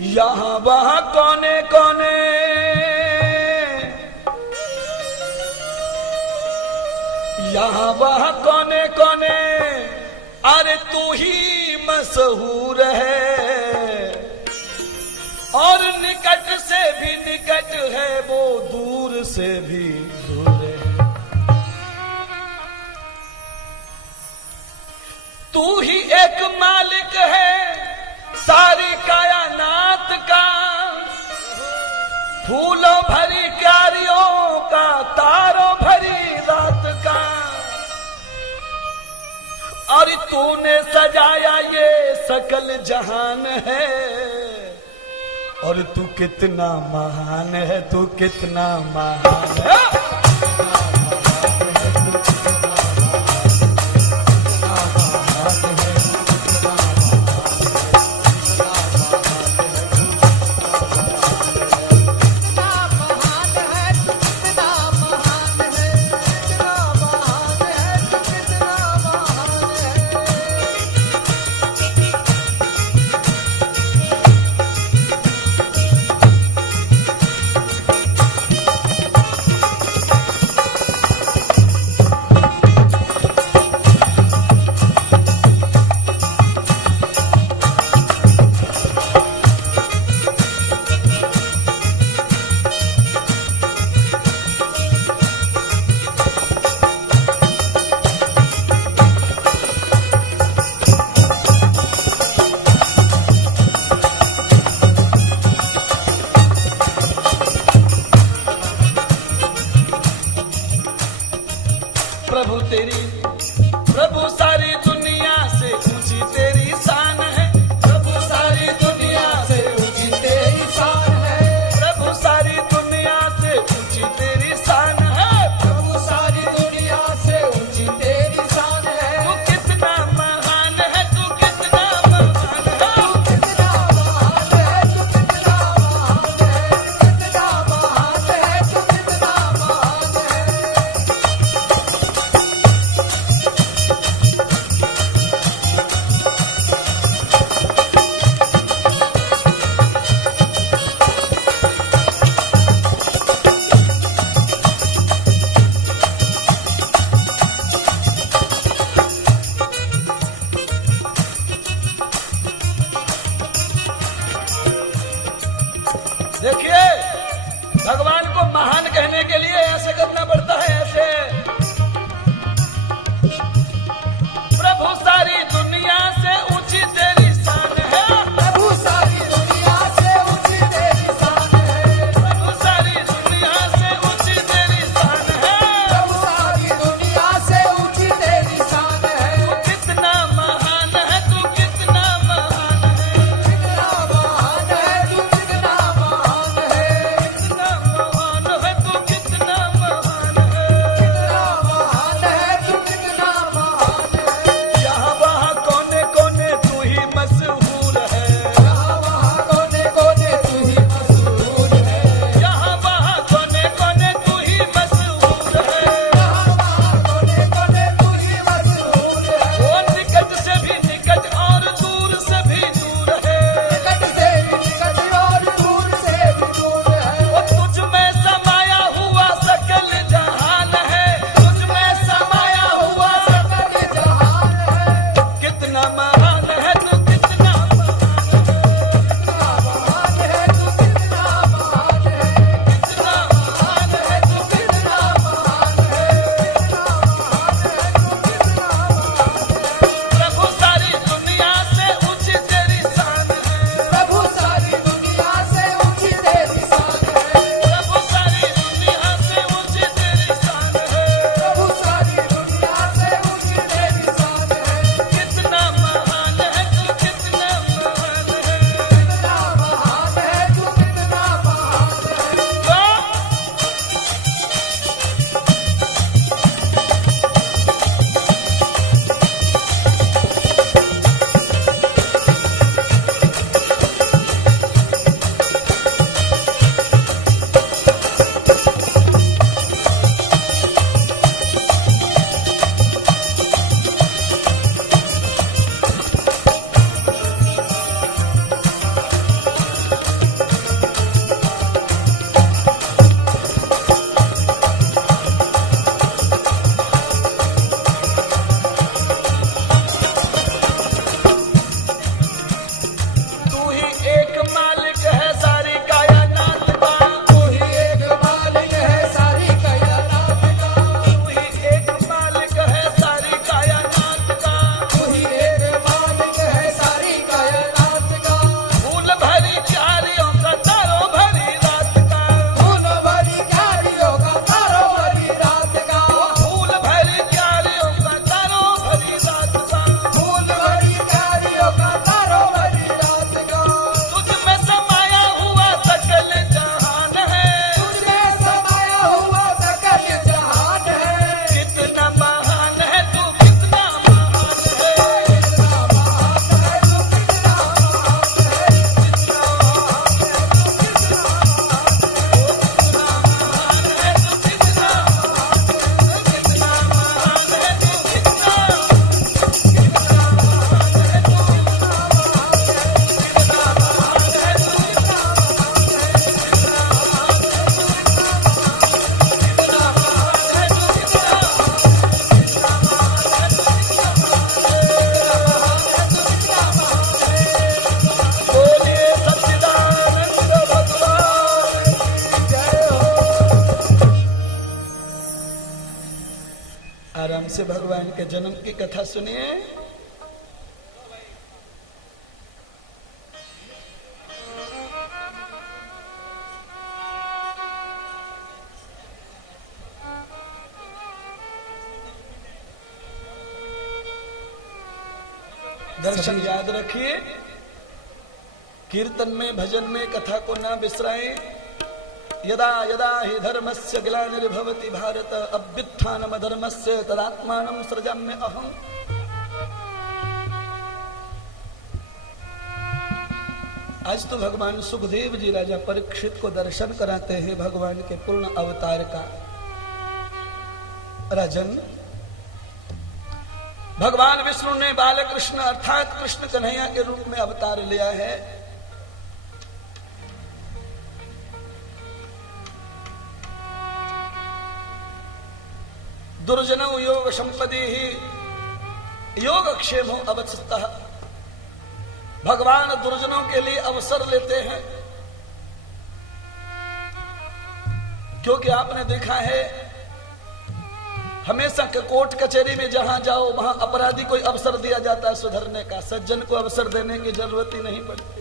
यहाँ वहाँ कोने कोने यहाँ वहाँ कोने कोने अरे तू ही मशहूर है और निकट से भी निकट है वो दूर से भी दूर है। तू ही एक मालिक है सारी कायनात का, फूलों भरी क्यारियों का, तारों भरी रात का, और तूने सजाया ये सकल जहान है। और तू कितना महान है, तू कितना महान है। से भगवान के जन्म की कथा सुनिए। दर्शन याद रखिए, कीर्तन में भजन में कथा को ना बिसराएं। यदा यदा हि धर्मस्य ग्लानिर्भवति भारत अभ्युत्थानम धर्मस्य तदात्मानं सृजाम्य अहम्। आज तो भगवान सुखदेव जी राजा परीक्षित को दर्शन कराते हैं भगवान के पूर्ण अवतार का। राजन, भगवान विष्णु ने बालकृष्ण अर्थात कृष्ण कन्हैया के रूप में अवतार लिया है। दुर्जनौ योग संपदि ही योगक्षेमो अवसतः। भगवान दुर्जनों के लिए अवसर लेते हैं, क्योंकि आपने देखा है हमेशा कोर्ट कचहरी में जहां जाओ वहां अपराधी को अवसर दिया जाता है सुधरने का, सज्जन को अवसर देने की जरूरत ही नहीं पड़ती।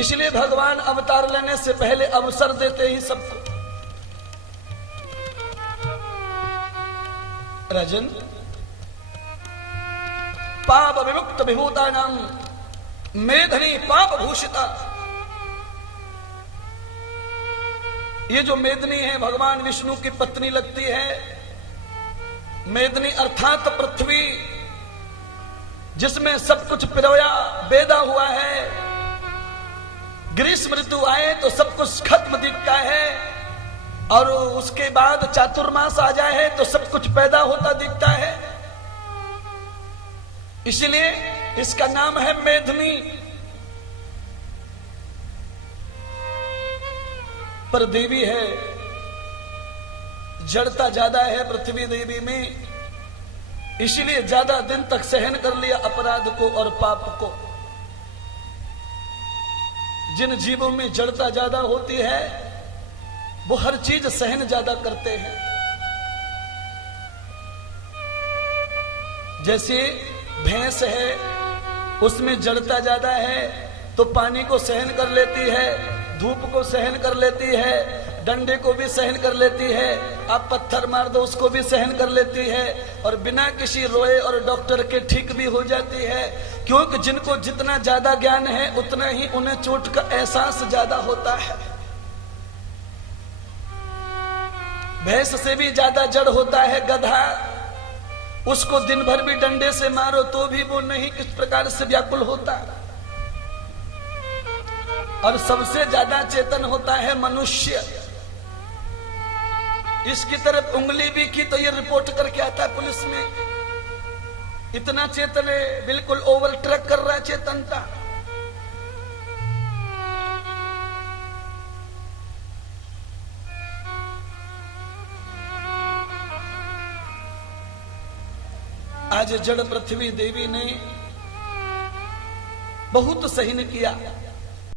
इसलिए भगवान अवतार लेने से पहले अवसर देते ही सबको। राजन, पाप विमुक्त विभूतानां मेधनी पाप भूषिता। ये जो मेदनी है भगवान विष्णु की पत्नी लगती है। मेदनी अर्थात पृथ्वी, जिसमें सब कुछ पिरोया बेदा हुआ है। ग्रीष्म ऋतु आए तो सब कुछ खत्म दिखता है, और उसके बाद चातुर्मास आ जाए तो सब कुछ पैदा होता दिखता है। इसलिए इसका नाम है मेदनी। पर देवी है, जड़ता ज्यादा है पृथ्वी देवी में, इसलिए ज्यादा दिन तक सहन कर लिया अपराध को और पाप को। जिन जीवों में जड़ता ज्यादा होती है वो हर चीज सहन ज्यादा करते हैं। जैसे भैंस है, उसमें जड़ता ज्यादा है तो पानी को सहन कर लेती है, धूप को सहन कर लेती है, डंडे को भी सहन कर लेती है, आप पत्थर मार दो उसको भी सहन कर लेती है, और बिना किसी रोए और डॉक्टर के ठीक भी हो जाती है। क्योंकि जिनको जितना ज्यादा ज्ञान है उतना ही उन्हें चोट का एहसास ज्यादा होता है। भैंस से भी ज्यादा जड़ होता है गधा। उसको दिन भर भी डंडे से मारो तो भी वो नहीं किस प्रकार से व्याकुल होता। और सबसे ज्यादा चेतन होता है मनुष्य। इसकी तरफ उंगली भी की तो ये रिपोर्ट करके आता है पुलिस में, इतना चेतन है, बिल्कुल ओवर ट्रैक कर रहा है चेतनता। आज जड़ पृथ्वी देवी ने बहुत सहन किया।